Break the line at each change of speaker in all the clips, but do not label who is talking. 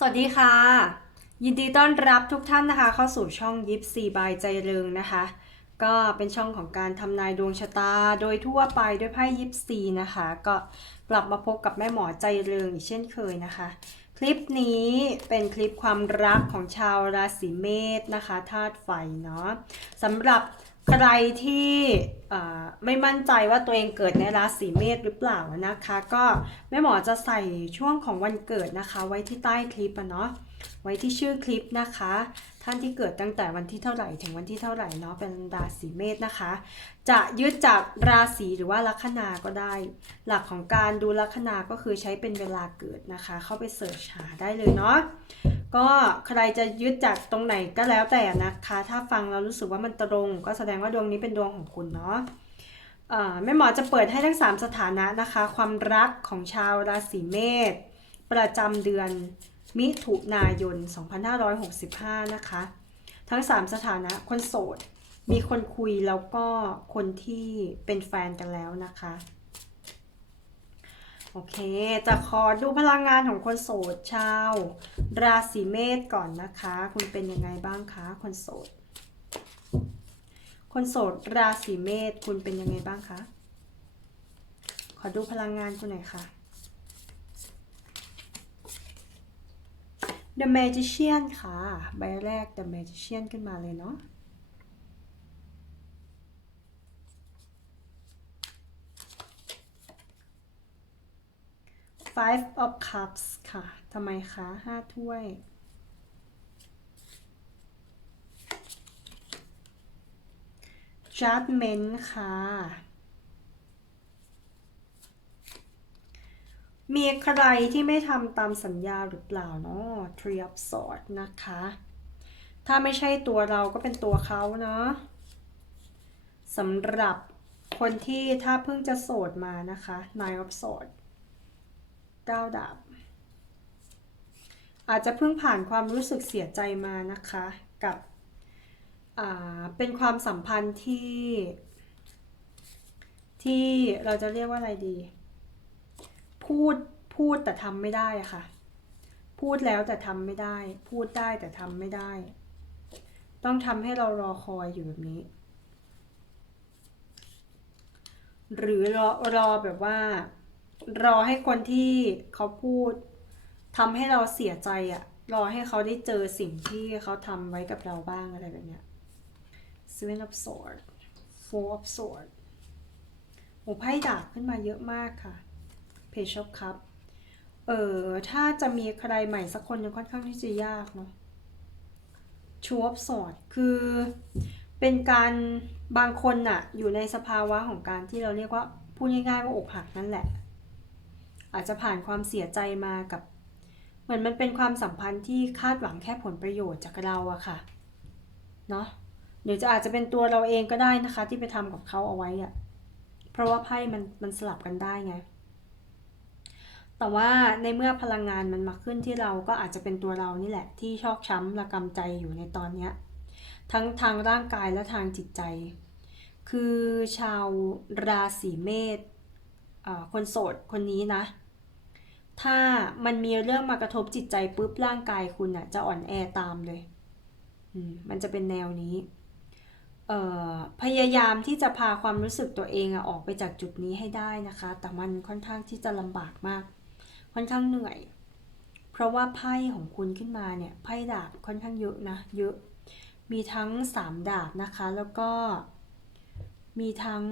สวัสดีค่ะ ยินดีต้อนรับทุกท่านนะคะ เข้าสู่ช่องยิปซีบายใจเริงนะคะ ก็เป็นช่องของการทำนายดวงชะตา โดยทั่วไปด้วยไพ่ยิปซีนะคะ ก็กลับมาพบกับแม่หมอใจเริงอีกเช่นเคยนะคะ คลิปนี้เป็นคลิปความรักของชาวราศีเมษนะคะธาตุไฟเนาะสำหรับ ใครที่ไม่มั่นใจว่าตัวเองเกิดในราศีเมษหรือเปล่านะคะ ก็แม่หมอจะใส่ช่วงของวันเกิดนะคะ ไว้ที่ใต้คลิปอะเนาะไว้ที่ชื่อคลิปนะคะ ท่านที่เกิดตั้งแต่วันที่เท่าไหร่ถึงวันที่เท่าไหร่เนาะเป็นราศีเมษนะคะ จะยึดจากราศีหรือว่าลัคนาก็ได้ หลักของการดูลัคนาก็คือใช้เป็นเวลาเกิดนะคะ เข้าไปเสิร์ชหาได้เลยเนาะก็ใครจะยึดจากตรงไหนก็แล้วแต่นะคะ ถ้าฟังแล้วรู้สึกว่ามันตรง ก็แสดงว่าดวงนี้เป็นดวงของคุณเนาะแม่หมอจะเปิดให้ทั้ง 3 สถานะนะคะ ความรักของชาวราศีเมษประจำเดือน มิถุนายน 2565 นะคะ ทั้ง 3 สถานะ คนโสด มีคนคุยแล้วก็คนที่เป็นแฟนกันแล้วนะคะ โอเค จะขอดูพลังงานของคนโสดชาว ราศีเมษก่อนนะคะ คุณเป็นยังไงบ้างคะ คนโสด คนโสดราศีเมษคุณเป็นยังไงบ้างคะ ขอดูพลังงานคุณหน่อยค่ะ The Magician ค่ะ ใบแรก The Magician ขึ้นมาเลยเนาะ Five of Cups ค่ะ ทำไมคะห้าถ้วย Judgment ค่ะ มีใครที่ไม่ทำตามสัญญาหรือเปล่าเนาะ Three of Swords นะคะ ถ้าไม่ใช่ตัวเราก็เป็นตัวเขาเนาะสำหรับคนที่ถ้าเพิ่งจะโสดมานะคะ Nine of Swords เก้าดาบ อาจจะเพิ่งผ่านความรู้สึกเสียใจมานะคะ กับอ่าเป็นความสัมพันธ์ที่ ที่เราจะเรียกว่าอะไรดี พูดพูดแต่ทำไม่ได้อะค่ะ พูดแล้วแต่ทำไม่ได้ พูดได้แต่ทำไม่ได้ ต้องทำให้เรารอคอยอยู่แบบนี้ หรือรอรอแบบว่า รอให้คนที่เขาพูดทำให้เราเสียใจอะรอให้เขาได้เจอสิ่งที่เขาทำไว้กับเราบ้างอะไรแบบเนี้ย Seven of Swords Four of Swords โอ้ไพ่ดาบขึ้นมาเยอะมากค่ะ Page of Cup เออถ้าจะมีใครใหม่สักคนยังค่อนข้างที่จะยากเนาะ Two of Swords คือเป็นการบางคนน่ะ อยู่ในสภาวะของการที่เราเรียกว่าพูดง่ายๆว่าอกหักนั่นแหละ อาจจะผ่านความเสียใจมากับ เหมือนมันเป็นความสัมพันธ์ที่คาดหวังแค่ผลประโยชน์จากเราอะค่ะเนาะหรือจะอาจจะเป็นตัวเราเองก็ได้นะคะ ที่ไปทำกับเขาเอาไว้อะเพราะว่าไพ่มันมันสลับกันได้ไง แต่ว่าในเมื่อพลังงานมันมาขึ้นที่เราก็อาจจะเป็นตัวเรานี่แหละ ที่ชอกช้ำระกำใจอยู่ในตอนนี้ทั้งทางร่างกายและทางจิตใจ คือชาวราศีเมษคนโสดคนนี้นะ ถ้ามันมีเรื่องมากระทบจิตใจปุ๊บร่างกายคุณอะจะอ่อนแอตามเลยมันจะเป็นแนวนี้พยายามที่จะพาความรู้สึกตัวเองอออกไปจากจุดนี้ให้ได้นะคะ แต่มันค่อนข้างที่จะลำบากมาก ค่อนข้างเหนื่อย เพราะว่าไพ่ของคุณขึ้นมาเนี่ยไพ่ดาบค่อนข้างเยอะนะเยอะ มีทั้งสามดาบนะคะ แล้วก็ มีทั้ง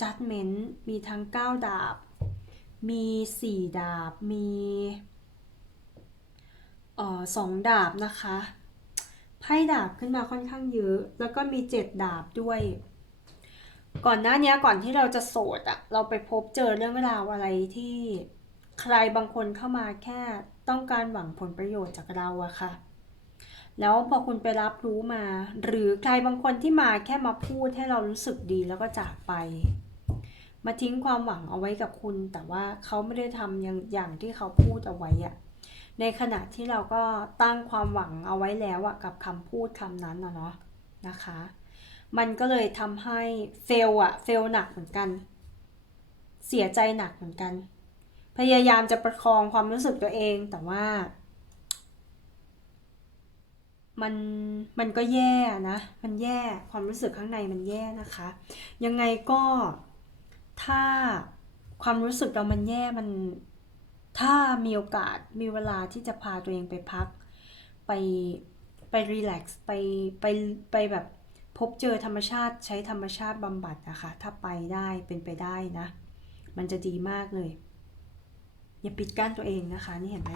judgment มีทั้งเก้าดาบ มีสี่ดาบ มีเอ่อสองดาบนะคะไพ่ดาบขึ้นมาค่อนข้างเยอะ แล้วก็มีเจ็ดดาบด้วยก่อนหน้านี้ก่อนที่เราจะโสดอะเราไปพบเจอเรื่องราวอะไรที่ ใครบางคนเข้ามาแค่ต้องการหวังผลประโยชน์จากเราอะค่ะ แล้วพอคุณไปรับรู้มา หรือใครบางคนที่มาแค่มาพูดให้เรารู้สึกดีแล้วก็จากไป มาทิ้งความหวังเอาไว้กับคุณ แต่ว่าเขาไม่ได้ทำอย่างอย่างที่เขาพูดเอาไว้อะในขณะที่เราก็ตั้งความหวังเอาไว้แล้วอะกับคำพูดคำนั้นนะเนาะนะคะ มันก็เลยทำให้เฟลอะเฟลหนักเหมือนกัน เสียใจหนักเหมือนกัน พยายามจะประคองความรู้สึกตัวเองแต่ว่า มันมันก็แย่นะ มันแย่ความรู้สึกข้างในมันแย่นะคะ ยังไงก็ถ้าความรู้สึกเรามันแย่มันถ้ามีโอกาสมีเวลาที่จะพาตัวเองไปพัก ไปไปรีแลกซ์ไปไปไปแบบพบเจอธรรมชาติใช้ธรรมชาติบำบัดนะคะ ถ้าไปได้เป็นไปได้นะ มันจะดีมากเลย อย่าปิดกั้นตัวเองนะคะ นี่เห็นไหม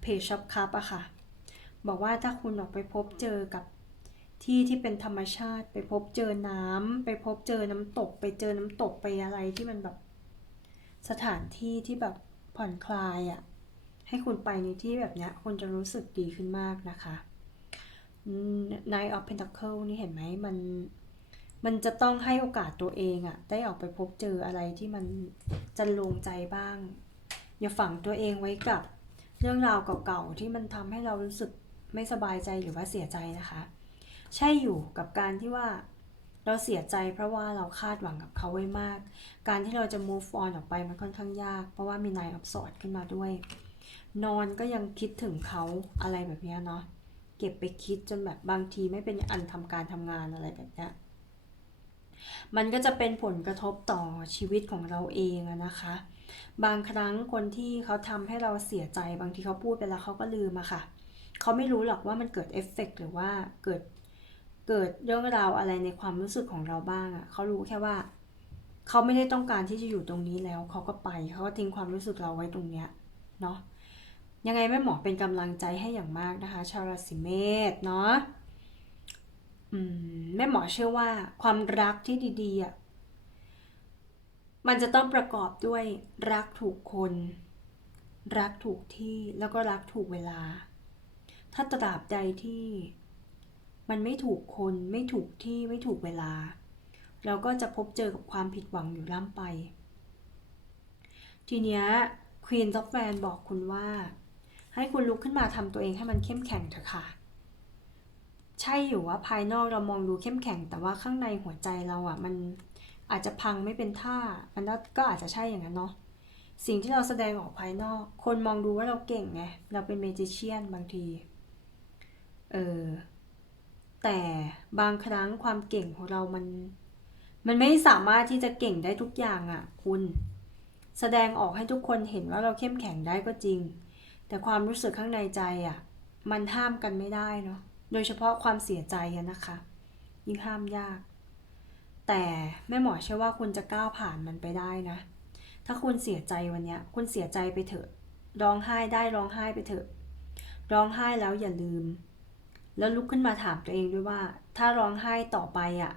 เพจช็อปคัพอะค่ะ บอกว่าถ้าคุณออกไปพบเจอกับที่ที่เป็นธรรมชาติไปพบเจอน้ำไปพบเจอน้ำตก ไปเจอน้ำตกไปอะไรที่มันแบบสถานที่ที่แบบผ่อนคลายอะ่ะให้คุณไปในที่แบบเนี้ยคุณจะรู้สึกดีขึ้นมากนะคะอืม Nine of Pentacle นี่เห็นไหมมันมันจะต้องให้โอกาสตัวเองอะ่ะได้ออกไปพบเจออะไรที่มันจะลงใจบ้าง อย่าฝังตัวเองไว้กับเรื่องราวเก่าๆที่มันทำให้เรารู้สึกไม่สบายใจหรือว่าเสียใจนะคะ ใช่อยู่กับการที่ว่าเราเสียใจเพราะว่าเราคาดหวังกับเขาไว้มาก การที่เราจะ move on ออกไปมันค่อนข้างยาก เพราะว่ามีนายอับสอดขึ้นมาด้วย นอนก็ยังคิดถึงเขาอะไรแบบนี้เนาะ เก็บไปคิดจนแบบบางทีไม่เป็นอันทำการทำงานอะไรแบบนี้มันก็จะเป็นผลกระทบต่อชีวิตของเราเองนะคะ บางครั้งคนที่เขาทำให้เราเสียใจบางทีเขาพูดไปแล้วเขาก็ลืมอะค่ะ เขาไม่รู้หรอกว่ามันเกิดเอฟเฟกต์หรือว่าเกิดเกิดเรื่องราวอะไรในความรู้สึกของเราบ้างอะเขารู้แค่ว่า เขาไม่ได้ต้องการที่จะอยู่ตรงนี้แล้ว เขาก็ไปเขาก็ทิ้งความรู้สึกเราไว้ตรงเนี้ยเนาะยังไงแม่หมอเป็นกำลังใจให้อย่างมากนะคะ ชาวราศีเมษเนาะแม่หมอเชื่อว่าความรักที่ดีๆอะ มันจะต้องประกอบด้วยรักถูกคน รักถูกที่แล้วก็รักถูกเวลา ถ้าตราบใดที่ มันไม่ถูกคนไม่ถูกที่ไม่ถูกเวลา เราก็จะพบเจอกับความผิดหวังอยู่ล่ำไป ทีเนี้ยควีนซ็อฟแวนบอกคุณว่า ให้คุณลุกขึ้นมาทำตัวเองให้มันเข้มแข็งเถอะค่ะ ใช่อยู่ว่าภายนอกเรามองดูเข้มแข็ง แต่ว่าข้างในหัวใจเราอะ่ะมัน อาจจะพังไม่เป็นท่า มันก็อาจจะใช่อย่างนั้นเนาะสิ่งที่เราแสดงออกภายนอก คนมองดูว่าเราเก่งไงเราเป็นเมจิเชียนบางทีเออแต่บางครั้งความเก่งของเรามัน มันไม่สามารถที่จะเก่งได้ทุกอย่างอะ่ะ คุณ แสดงออกให้ทุกคนเห็นว่าเราเข้มแข็งได้ก็จริง แต่ความรู้สึกข้างในใจอะ่ะ มันห้ามกันไม่ได้เนาะโดยเฉพาะความเสียใจนะคะ ยิ่งห้ามยาก แต่แม่หมอเชื่อว่าคุณจะก้าวผ่านมันไปได้นะ ถ้าคุณเสียใจวันนี้คุณเสียใจไปเถอะ ร้องไห้ได้ร้องไห้ไปเถอะ ร้องไห้แล้วอย่าลืม แล้วลุกขึ้นมาถามตัวเองด้วยว่า ถ้าร้องไห้ต่อไปอะ่ะ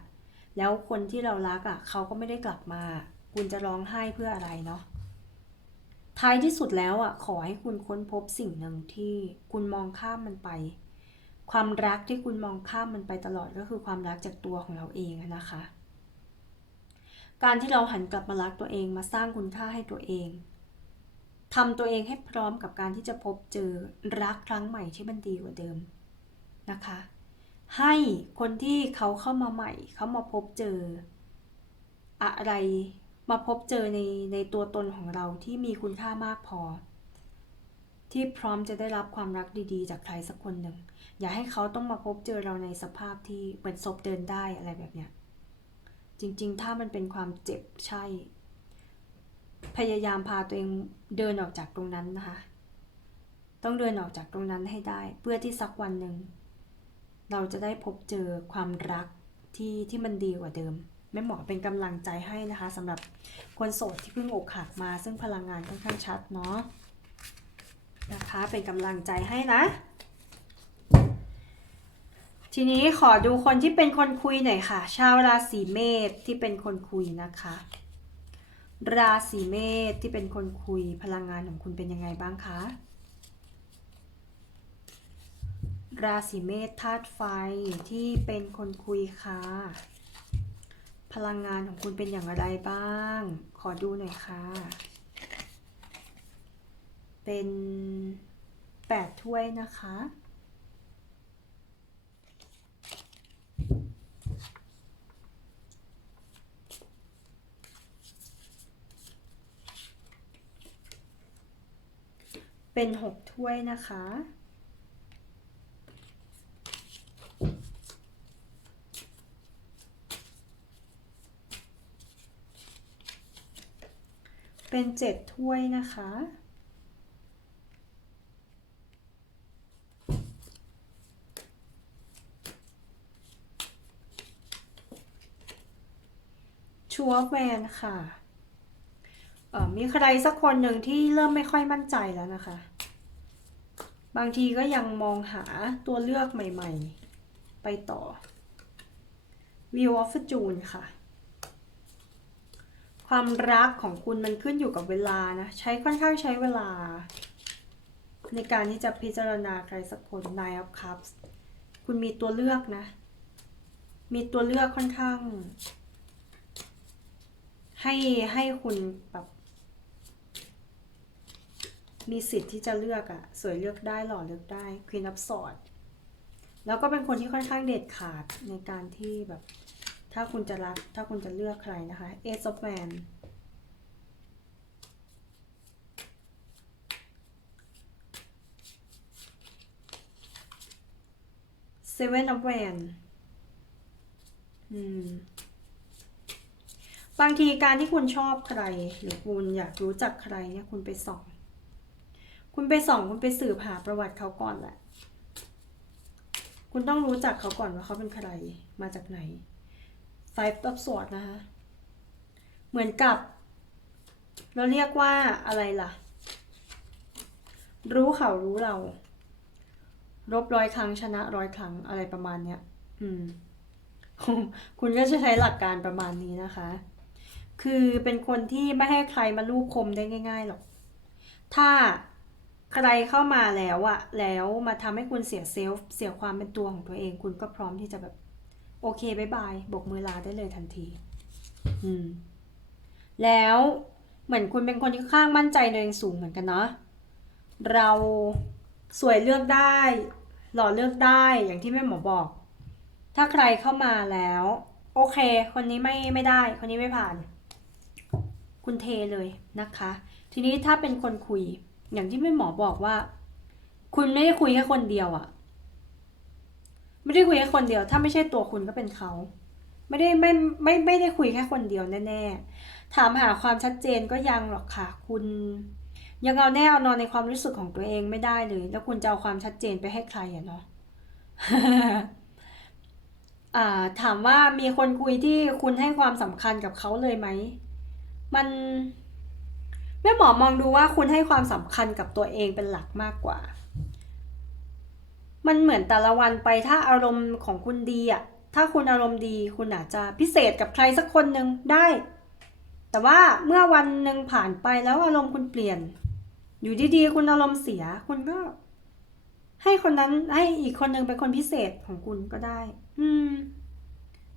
แล้วคนที่เรารักอะ่ะ เขาก็ไม่ได้กลับมา คุณจะร้องไห้เพื่ออะไรเนาะ ท้ายที่สุดแล้วอะ ขอให้คุณค้นพบสิ่งหนึ่งที่คุณมองข้ามมันไป ความรักที่คุณมองข้ามมันไปตลอดก็คือความรักจากตัวของเราเองนะคะ การที่เราหันกลับมารักตัวเองมาสร้างคุณค่าให้ตัวเองทำตัวเองให้พร้อมกับการที่จะพบเจอรักครั้งใหม่ที่มันดีกว่าเดิมนะคะ ให้คนที่เขาเข้ามาใหม่ เขามาพบเจอ อะไรมาพบเจอในในตัวตนของเราที่มีคุณค่ามากพอ ที่พร้อมจะได้รับความรักดีๆ จากใครสักคนหนึ่ง อย่าให้เขาต้องมาพบเจอเราในสภาพที่เหมือนศพเดินได้อะไรแบบเนี้ย จริงๆ ถ้ามันเป็นความเจ็บใช่ พยายามพาตัวเองเดินออกจากตรงนั้นนะคะ ต้องเดินออกจากตรงนั้นให้ได้ เพื่อที่สักวันหนึ่ง เราจะได้พบเจอความรักที่ที่มันดีกว่าเดิมแม่หมอเป็นกำลังใจให้นะคะสำหรับคนโสดที่เพิ่งอกหักมา ซึ่งพลังงานค่อนข้างชัดเนาะนะคะ เป็นกำลังใจให้นะ ทีนี้ขอดูคนที่เป็นคนคุยหน่อยค่ะ ชาวราศีเมษที่เป็นคนคุยนะคะ ราศีเมษที่เป็นคนคุยพลังงานของคุณเป็นยังไงบ้างคะ ราศีเมษธาตุไฟที่เป็นคนคุยค่ะ พลังงานของคุณเป็นอย่างไรบ้าง ขอดูหน่อยค่ะ เป็นแปดถ้วยนะคะ เป็น 6 ถ้วยนะคะ เป็น 7 ถ้วยนะคะชัวแมนค่ะ มีใครสักคนหนึ่งที่เริ่มไม่ค่อยมั่นใจแล้วนะคะ บางทีก็ยังมองหาตัวเลือกใหม่ๆ ไปต่อ View of Fortune ค่ะ ความรักของคุณมันขึ้นอยู่กับเวลานะ ใช้ค่อนข้างใช้เวลา ในการที่จะพิจารณาใครสักคน Nine of Cups คุณมีตัวเลือกนะ มีตัวเลือกค่อนข้าง ให้ให้คุณแบบ มีสิทธิ์ที่จะเลือกอะสวยเลือกได้หล่อเลือกได้ Queen of Swords แล้วก็เป็นคนที่ค่อนข้างเด็ดขาดในการที่แบบ ถ้าคุณจะรัก ถ้าคุณจะเลือกใครนะคะ Ace of Man Seven of Wands อืมบางทีการที่คุณชอบใคร หรือคุณอยากรู้จักใครเนี่ยคุณไปส่อง คุณไปส่องคุณไปสืบหาประวัติเขาก่อนแหละ คุณต้องรู้จักเขาก่อนว่าเขาเป็นใคร มาจากไหน Five of Swords นะคะ เหมือนกับ เราเรียกว่าอะไรล่ะ รู้เขารู้เรา รบร้อยครั้งชนะร้อยครั้งอะไรประมาณเนี้ย อืม คุณก็จะใช้หลักการประมาณนี้นะคะ คือเป็นคนที่ไม่ให้ใครมาลูบคมได้ง่าย ๆหรอก ถ้า ใครเข้ามาแล้วอะแล้วมาทำให้คุณเสียเซลฟ์เสียความเป็นตัวของตัวเอง คุณก็พร้อมที่จะแบบ โอเคบายบายบกมือลาได้เลยทันที อืม แล้วเหมือนคุณเป็นคนที่ข้างมั่นใจในตัวเองสูงเหมือนกันเนาะเราสวยเลือกได้ หล่อเลือกได้อย่างที่แม่หมอบอก ถ้าใครเข้ามาแล้ว โอเค คนนี้ไม่ไม่ได้ คนนี้ไม่ผ่าน คุณเทเลยนะคะ ทีนี้ถ้าเป็นคนคุย อย่างที่แม่หมอบอกว่า คุณไม่ได้คุยแค่คนเดียวอะไม่ได้คุยแค่คนเดียว ถ้าไม่ใช่ตัวคุณก็เป็นเขา ไม่ได้ไม่ไม่ไม่ได้คุยแค่คนเดียวแน่ๆถามหาความชัดเจนก็ยังหรอกค่ะ คุณ ยังเอาแน่เอานอนในความรู้สึกของตัวเองไม่ได้เลย แล้วคุณจะเอาความชัดเจนไปให้ใครอะเนาะถามว่ามีคนคุยที่คุณให้ความสำคัญกับเขาเลยไหม มัน ม่หมอมองดูว่าคุณให้ความสำคัญกับตัวเองเป็นหลักมากกว่า มันเหมือนแต่ละวันไปถ้าอารมณ์ของคุณดีอะถ้าคุณอารมณ์ดีคุณอาจจะพิเศษกับใครสักคนหนึ่งได้ แต่ว่าเมื่อวันหนึ่งผ่านไปแล้วอารมณ์คุณเปลี่ยน อยู่ดีๆ คุณอารมณ์เสีย คุณก็ ให้คนนั้นให้อีกคนหนึ่งเป็นคนพิเศษของคุณก็ได้ อืม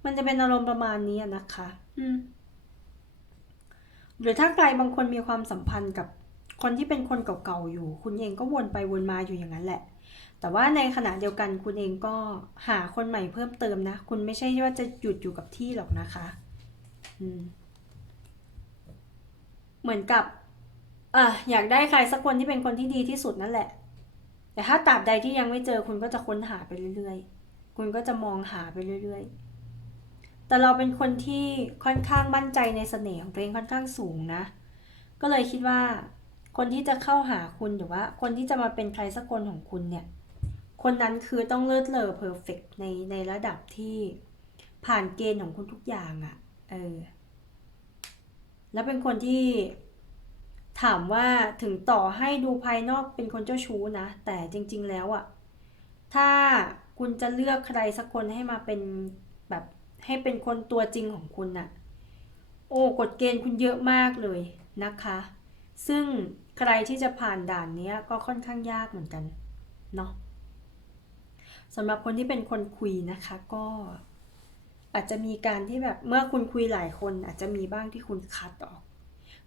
มันจะเป็นอารมณ์ประมาณนี้นะคะ อืม หรือถ้าใครบางคนมีความสัมพันธ์กับคนที่เป็นคนเก่าๆอยู่ คุณเองก็วนไปวนมาอยู่อย่างนั้นแหละ แต่ว่าในขณะเดียวกันคุณเองก็หาคนใหม่เพิ่มเติมนะ คุณไม่ใช่ว่าจะหยุดอยู่กับที่หรอกนะคะอืมเหมือนกับอะอยากได้ใครสักคนที่เป็นคนที่ดีที่สุดนั่นแหละ แต่ถ้าตราบใดที่ยังไม่เจอคุณก็จะค้นหาไปเรื่อยๆ คุณก็จะมองหาไปเรื่อยๆ แต่เราเป็นคนที่ค่อนข้างมั่นใจในเสน่ห์ของตัวเองค่อนข้างสูงนะ ก็เลยคิดว่า คนที่จะเข้าหาคุณหรือว่า คนที่จะมาเป็นใครสักคนของคุณเนี่ย คนนั้นคือต้องเลิศเลอเพอร์เฟกในในระดับที่ผ่านเกณฑ์ของคุณทุกอย่างอะ่ะ เออ แล้วเป็นคนที่ถามว่าถึงต่อให้ดูภายนอกเป็นคนเจ้าชู้นะ แต่จริง ๆ แล้วอะ่ะ ถ้าคุณจะเลือกใครสักคนให้มาเป็น ให้เป็นคนตัวจริงของคุณน่ะ โอ้กฎเกณฑ์คุณเยอะมากเลยนะคะ ซึ่งใครที่จะผ่านด่านนี้ก็ค่อนข้างยากเหมือนกันเนาะสำหรับคนที่เป็นคนคุยนะคะก็อาจจะมีการที่แบบเมื่อคุณคุยหลายคน อาจจะมีบ้างที่คุณคัดออก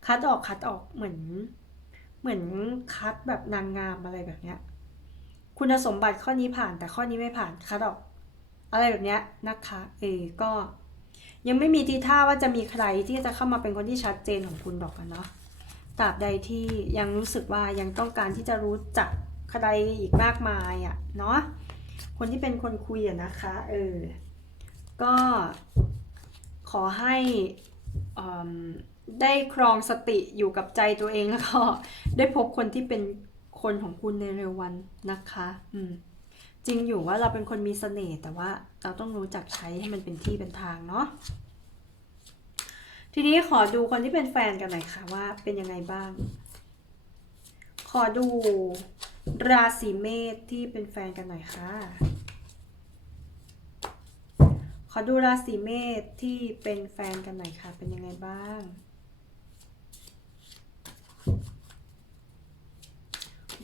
คัดออกคัดออกเหมือน เหมือนคัดแบบนางงามอะไรแบบเนี้ยคุณสมบัติข้อนี้ผ่านแต่ข้อนี้ไม่ผ่านคัดออก อะไรแบบเนี้ยนะคะเออก็ยังไม่มีทีท่าว่าจะมีใครที่จะเข้ามาเป็นคนที่ชัดเจนของคุณดอกกันเนาะตราบใดที่ยังรู้สึกว่ายังต้องการที่จะรู้จักใครอีกมากมายอะ่ะเนาะคนที่เป็นคนคุยอะนะคะเออก็ขอให้อืมได้ครองสติอยู่กับใจตัวเองแล้วก็ได้พบคนที่เป็นคนของคุณในเร็ววันนะคะ อืม จริงอยู่ว่าเราเป็นคนมีเสน่ห์แต่ว่าเราต้องรู้จักใช้ให้มันเป็นที่เป็นทางเนาะทีนี้ขอดูคนที่เป็นแฟนกันหน่อยค่ะว่าเป็นยังไงบ้าง ขอดูราศีเมษที่เป็นแฟนกันหน่อยค่ะ ขอดูราศีเมษที่เป็นแฟนกันหน่อยค่ะ เป็นยังไงบ้าง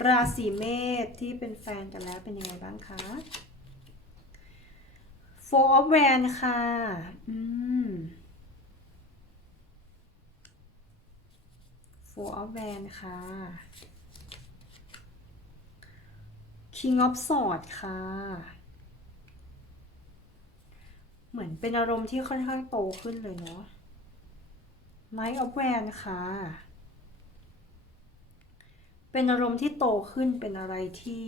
ราศีเมษที่เป็นแฟนกันแล้วเป็นยังไงบ้างคะ Four of w a n ค่ะ อืม Four of w a n ค่ะ King of Swords ค่ะ เหมือนเป็นอารมณ์ที่ค่อนข้างโตขึ้นเลยเนาะ Knight of w a n ค่ะ เป็นอารมณ์ที่โตขึ้นเป็นอะไรที่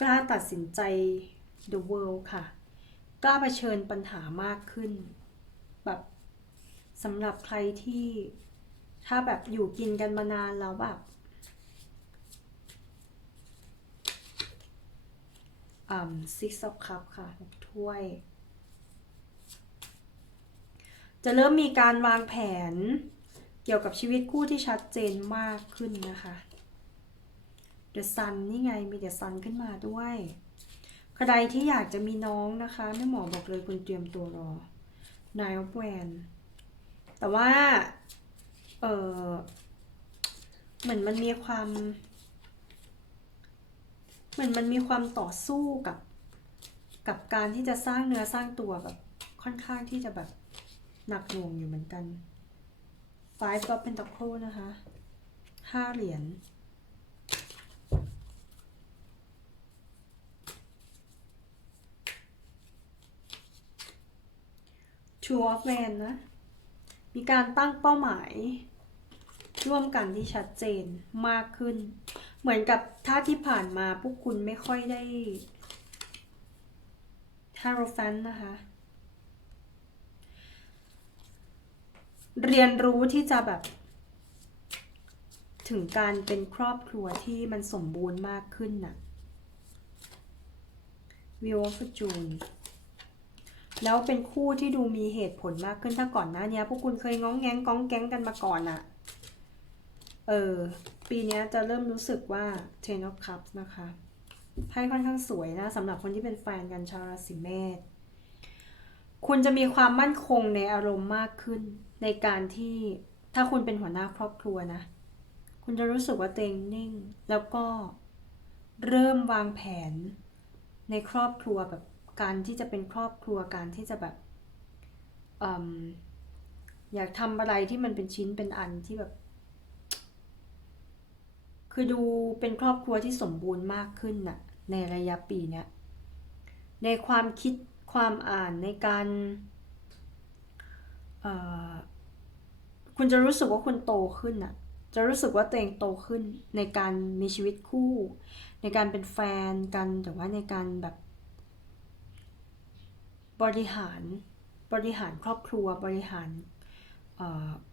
กล้าตัดสินใจ the world ค่ะ กล้าเผชิญปัญหามากขึ้น แบบสำหรับใครที่ถ้าแบบอยู่กินกันมานานแล้วแบบอ่า six of cup ค่ะหกถ้วย จะเริ่มมีการวางแผน เกี่ยวกับชีวิตคู่ที่ชัดเจนมากขึ้นนะคะ The Sun นี่ไงมี The Sun ขึ้นมาด้วยใครที่อยากจะมีน้องนะคะแม่หมอบอกเลยคุณเตรียมตัวรอ Nine of w a n แต่ว่า เออเหมือนมันมีความ เหมือนมันมีความต่อสู้กับ กับการที่จะสร้างเนื้อสร้างตัวแบบค่อนข้างที่จะแบบหนักหน่วงอยู่เหมือนกัน Five of Pentacle นะคะห้าเหรียญ Two of w a n นะ มีการตั้งเป้าหมาย ร่วมกันที่ชัดเจนมากขึ้น เหมือนกับถ้าที่ผ่านมาพวกคุณไม่ค่อยได้ h a r o f a n นะคะ เรียนรู้ที่จะแบบ ถึงการเป็นครอบครัวที่มันสมบูรณ์มากขึ้นน่ะ Wheel of June แล้วเป็นคู่ที่ดูมีเหตุผลมากขึ้นถ้าก่อนหน้านี้พวกคุณเคยง้องแง้งก้องแก๊งกันมาก่อนอะเออ ปีนี้จะเริ่มรู้สึกว่า Ten of Cups นะคะไพ่ค่อนข้างสวยนะสำหรับคนที่เป็นแฟนกันชาวราศีเมษคุณจะมีความมั่นคงในอารมณ์มากขึ้น ในการที่ถ้าคุณเป็นหัวหน้าครอบครัวนะ คุณจะรู้สึกว่าตัวเองนิ่ง แล้วก็เริ่มวางแผนในครอบครัวแบบการที่จะเป็นครอบครัวการที่จะแบบออยากทำอะไรที่มันเป็นชิ้นเป็นอันที่แบบ คือดูเป็นครอบครัวที่สมบูรณ์มากขึ้นน่ะในระยะปีเนี้ยในความคิดความอ่านในการ คุณจะรู้สึกว่าคุณโตขึ้นน่ะจะรู้สึกว่าตัวเองโตขึ้นในการมีชีวิตคู่ ในการเป็นแฟนกันแต่ว่าในการแบบ บริหารบริหารครอบครัวบริหาร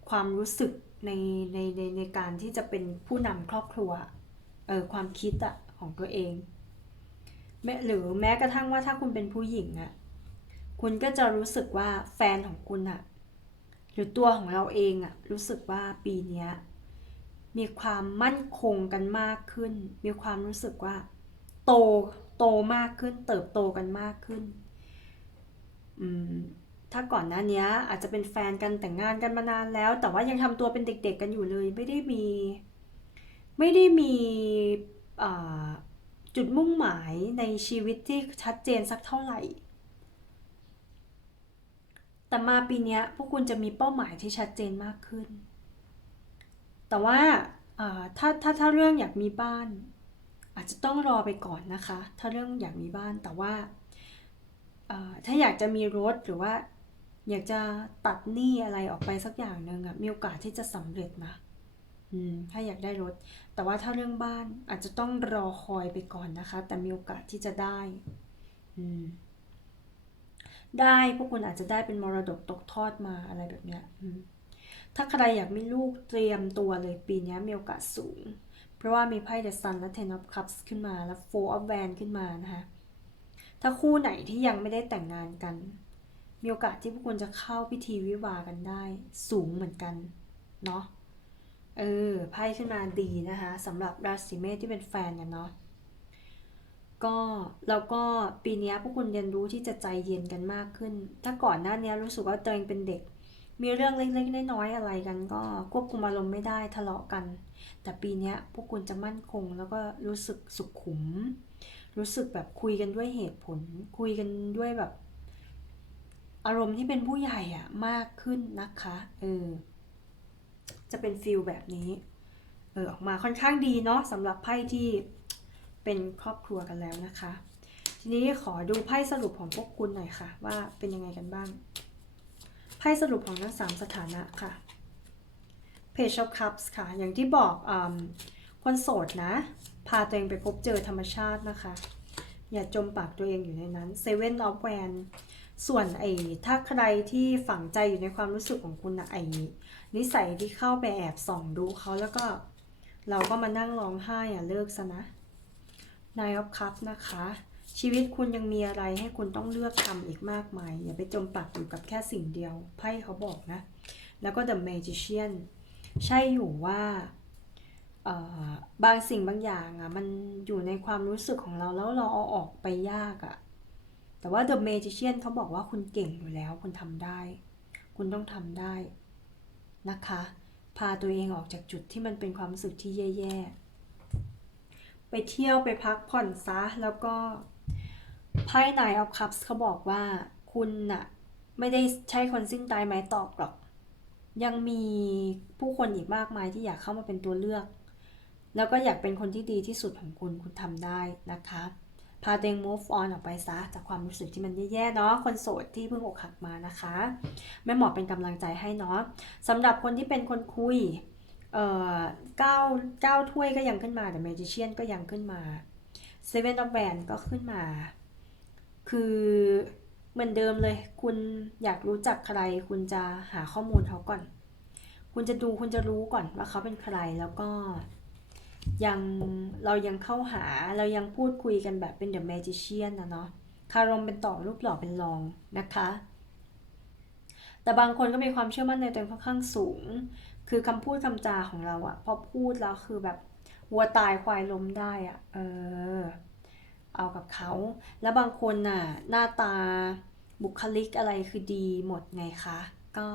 ความรู้สึกในในในในการที่จะเป็นผู้นำครอบครัวเออความคิดอะของตัวเองแม้หรือแม้กระทั่งว่าถ้าคุณเป็นผู้หญิงอะคุณก็จะรู้สึกว่าแฟนของคุณอะ หรือตัวของเราเองอะรู้สึกว่าปีนี้มีความมั่นคงกันมากขึ้น มีความรู้สึกว่า โตโตมากขึ้น เติบโตกันมากขึ้นอืมถ้าก่อนหน้านี้อาจจะเป็นแฟนกันแต่งงานกันมานานแล้ว แต่ว่ายังทำตัวเป็นเด็ก ๆ กันอยู่เลย ไม่ได้มี ไม่ได้มีจุดมุ่งหมายในชีวิตที่ชัดเจนสักเท่าไหร่ แต่มาปีนี้พวกคุณจะมีเป้าหมายที่ชัดเจนมากขึ้น แต่ว่าถ้าถ้าถ้าเรื่องอยากมีบ้าน อาจจะต้องรอไปก่อนนะคะ ถ้าเรื่องอยากมีบ้านแต่ว่าถ้าอยากจะมีรถหรือว่า อยากจะตัดหนี้อะไรออกไปสักอย่างหนึ่งอะมีโอกาสที่จะสำเร็จนะอืมถ้าอยากได้รถ แต่ว่าถ้าเรื่องบ้านอาจจะต้องรอคอยไปก่อนนะคะ แต่มีโอกาสที่จะได้ อืม ได้ พวกคุณอาจจะได้เป็นมรดกตกทอดมาอะไรแบบเนี้ยถ้าใครอยากมีลูกเตรียมตัวเลยปีนี้มีโอกาสสูง เพราะว่ามีไพ่ The Sun และ Ten of Cups ขึ้นมาแล้ว Four of Wands ขึ้นมานะคะถ้าคู่ไหนที่ยังไม่ได้แต่งงานกัน มีโอกาสที่พวกคุณจะเข้าพิธีวิวากันได้สูงเหมือนกันเนาะเออไพ่ขึ้นมาดีนะคะสำหรับราศีเมษที่เป็นแฟนกันเนาะ ก็แล้วก็ปีนี้พวกคุณเรียนรู้ที่จะใจเย็นกันมากขึ้น ถ้าก่อนหน้านี้รู้สึกว่าตัวเองเป็นเด็ก มีเรื่องเล็กๆน้อยๆอะไรกัน ก็ควบคุมอารมณ์ไม่ได้ทะเลาะกัน แต่ปีนี้พวกคุณจะมั่นคง แล้วก็รู้สึกสุขุม รู้สึกแบบคุยกันด้วยเหตุผล คุยกันด้วยแบบ อารมณ์ที่เป็นผู้ใหญ่อะมากขึ้นนะคะเออจะเป็นฟิลแบบนี้เออออกมาค่อนข้างดีเนาะสำหรับไพ่ที่ เป็นครอบครัวกันแล้วนะคะ ทีนี้ขอดูไพ่สรุปของพวกคุณหน่อยค่ะ ว่าเป็นยังไงกันบ้าง ไพ่สรุปของทั้งสามสถานะค่ะ Page of Cups ค่ะ อย่างที่บอกอคนโสดนะ พาตัวเองไปพบเจอธรรมชาตินะคะ อย่าจมปากตัวเองอยู่ในนั้น Seven of Wands ส่วนไอ้ถ้าใครที่ฝังใจอยู่ในความรู้สึกของคุณนะไอ้นิสัยที่เข้าไปแอบส่องดูเขาแล้วก็ เราก็มานั่งร้องไห้อะเลิกซะนะ Nine of Cups นะคะ ชีวิตคุณยังมีอะไรให้คุณต้องเลือกทำอีกมากมาย อย่าไปจมปักอยู่กับแค่สิ่งเดียวไพ่เขาบอกนะ แล้วก็ The Magician ใช่อยู่ว่าบางสิ่งบางอย่างอะมันอยู่ในความรู้สึกของเราแล้วเราเอาออกไปยากอะแต่ว่า The Magician เขาบอกว่าคุณเก่งอยู่แล้ว คุณทำได้ คุณต้องทำได้นะคะ พาตัวเองออกจากจุดที่มันเป็นความรู้สึกที่แย่ๆ ไปเที่ยวไปพักผ่อนซะ แล้วก็ไพ่ Nine of Cups เขาบอกว่าคุณน่ะ ไม่ได้ใช่คนสิ้นตายไม้ตอกหรอก ยังมีผู้คนอีกมากมายที่อยากเข้ามาเป็นตัวเลือก แล้วก็อยากเป็นคนที่ดีที่สุดของคุณคุณทำได้นะคะพาตัวเอง move on ออกไปซะ จากความรู้สึกที่มันแย่ๆเนาะ คนโสดที่เพิ่งอกหักมานะคะ แม่หมอเป็นกำลังใจให้เนาะสำหรับคนที่เป็นคนคุย เอ่อเก้าเก้าถ้วยก็ยังขึ้นมา The Magician ก็ยังขึ้นมา Seven of Wands ก็ขึ้นมา คือเหมือนเดิมเลย คุณอยากรู้จักใคร คุณจะหาข้อมูลเขาก่อน คุณจะดูคุณจะรู้ก่อนว่าเขาเป็นใครแล้วก็ยังเรายังเข้าหาเรายังพูดคุยกันแบบเป็น The Magician นะเนาะคารมเป็นต่อรูปหล่อเป็นรองนะคะ แต่บางคนก็มีความเชื่อมั่นในตัวเองค่อนข้างสูง คือคำพูดคำจาของเราอะพอพูดแล้วคือแบบวัวตายควายล้มได้อะเออ เอากับเขา แล้วบางคนน่ะหน้าตาบุคลิกอะไรคือดีหมดไงคะ ก็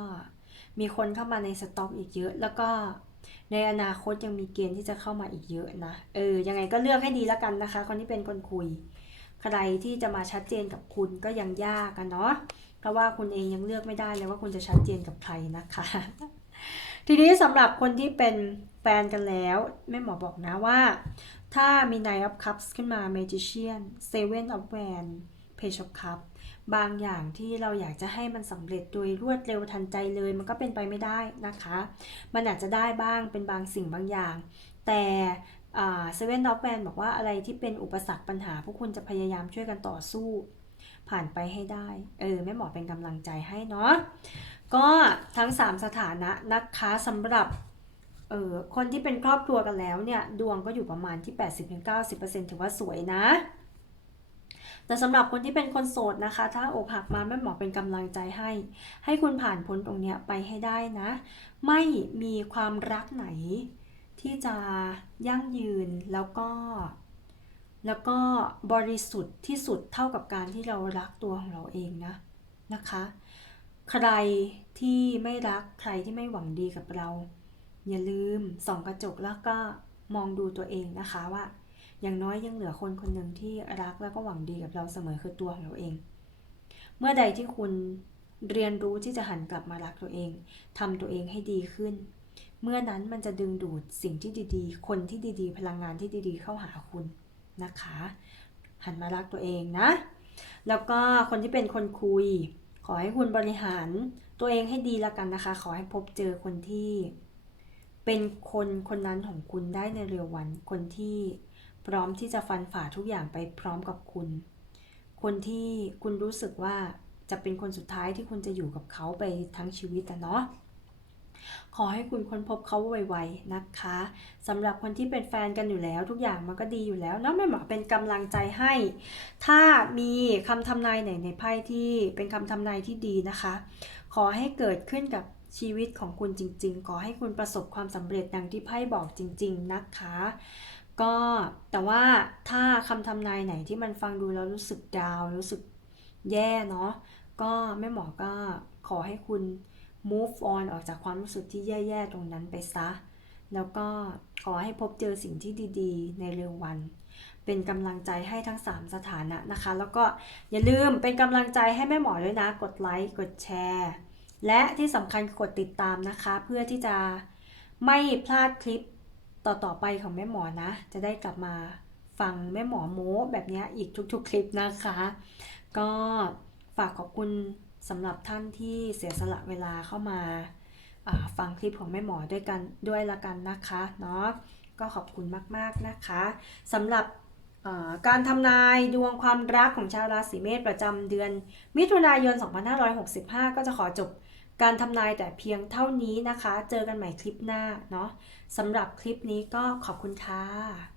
มีคนเข้ามาในสต็อกอีกเยอะ แล้วก็ในอนาคตยังมีเกณฑ์ที่จะเข้ามาอีกเยอะนะ เออ ยังไงก็เลือกให้ดีแล้วกันนะคะ คนที่เป็นคนคุย ใครที่จะมาชัดเจนกับคุณก็ยังยากกันเนาะ เพราะว่าคุณเองยังเลือกไม่ได้เลยว่าคุณจะชัดเจนกับใครนะคะ ทีนี้สำหรับคนที่เป็นแฟนกันแล้วแม่หมอบอกนะว่า ถ้ามี Nine of Cups ขึ้นมา Magician Seven of Wands Page of Cups บางอย่างที่เราอยากจะให้มันสำเร็จโดยรวดเร็วทันใจเลย มันก็เป็นไปไม่ได้นะคะ มันอาจจะได้บ้างเป็นบางสิ่งบางอย่าง แต่เซเว่นด็อกแมนบอกว่าอะไรที่เป็นอุปสรรคปัญหา พวกคุณจะพยายามช่วยกันต่อสู้ ผ่านไปให้ได้ เออแม่หมอเป็นกำลังใจให้เนาะ ก็ทั้ง 3 สถานะนะคะสำหรับเออคนที่เป็นครอบครัวกันแล้วเนี่ย ดวงก็อยู่ประมาณที่ 80-90%ถือว่าสวยนะ แต่สำหรับคนที่เป็นคนโสดนะคะ ถ้าอกหักมาแม่หมอเป็นกำลังใจให้ ให้คุณผ่านพ้นตรงเนี้ยไปให้ได้นะ ไม่มีความรักไหน ที่จะยั่งยืนแล้วก็ แล้วก็บริสุทธิ์ที่สุดเท่ากับการที่เรารักตัวของเราเองนะนะคะ ใครที่ไม่รักใครที่ไม่หวังดีกับเรา อย่าลืมส่องกระจกแล้วก็มองดูตัวเองนะคะว่า อย่างน้อยยังเหลือคนคนหนึ่งที่รักแล้วก็หวังดีกับเราเสมอคือตัวของเราเอง เมื่อใดที่คุณเรียนรู้ที่จะหันกลับมารักตัวเองทำตัวเองให้ดีขึ้น เมื่อนั้นมันจะดึงดูดสิ่งที่ดีๆ คนที่ดีๆ พลังงานที่ดีๆ เข้าหาคุณนะคะ หันมารักตัวเองนะ แล้วก็คนที่เป็นคนคุย ขอให้คุณบริหารตัวเองให้ดีละกันนะคะ ขอให้พบเจอคนที่ เป็นคนคนนั้นของคุณได้ในเร็ววัน คนที่พร้อมที่จะฟันฝ่าทุกอย่างไปพร้อมกับคุณ คนที่คุณรู้สึกว่าจะเป็นคนสุดท้ายที่คุณจะอยู่กับเขาไปทั้งชีวิตแต่เนาะ ขอให้คุณค้นพบเขาไวๆนะคะสำหรับคนที่เป็นแฟนกันอยู่แล้ว ทุกอย่างมันก็ดีอยู่แล้วเนาะแม่หมอเป็นกำลังใจให้ ถ้ามีคำทำนายไหนในไพ่ที่เป็นคำทำนายที่ดีนะคะ ขอให้เกิดขึ้นกับชีวิตของคุณจริง ๆ ขอให้คุณประสบความสำเร็จดังที่ไพ่บอกจริง ๆนะคะ ก็แต่ว่าถ้าคำทำนายไหนที่มันฟังดูแล้วรู้สึกดาวรู้สึกแย่เนาะก็แม่หมอก็ขอให้คุณ move on ออกจากความรู้สึกที่แย่ๆตรงนั้นไปซะ แล้วก็ขอให้พบเจอสิ่งที่ดีๆ ในเร็ววัน เป็นกำลังใจให้ทั้ง 3 สถานะนะคะ แล้วก็อย่าลืมเป็นกำลังใจให้แม่หมอด้วยนะ กดไลค์ กดแชร์ และที่สำคัญกดติดตามนะคะ เพื่อที่จะไม่พลาดคลิปต่อๆไปของแม่หมอนะ จะได้กลับมาฟังแม่หมอโม้แบบนี้อีกทุกๆ คลิปนะคะ ก็ฝากขอบคุณ สำหรับท่านที่เสียสละเวลาเข้ามาาฟังคลิปของแม่หมอด้วยกันด้วยละกันนะคะเนาะก็ขอบคุณมากๆนะคะสำหรับาการทำนายดวงความรักของชาวราศีเมษประจำเดือน มิถุนายน 2565 ก็จะขอจบการทำนายแต่เพียงเท่านี้นะคะ เจอกันใหม่คลิปหน้าเนาะสำหรับคลิปนี้ก็ขอบคุณค่ะ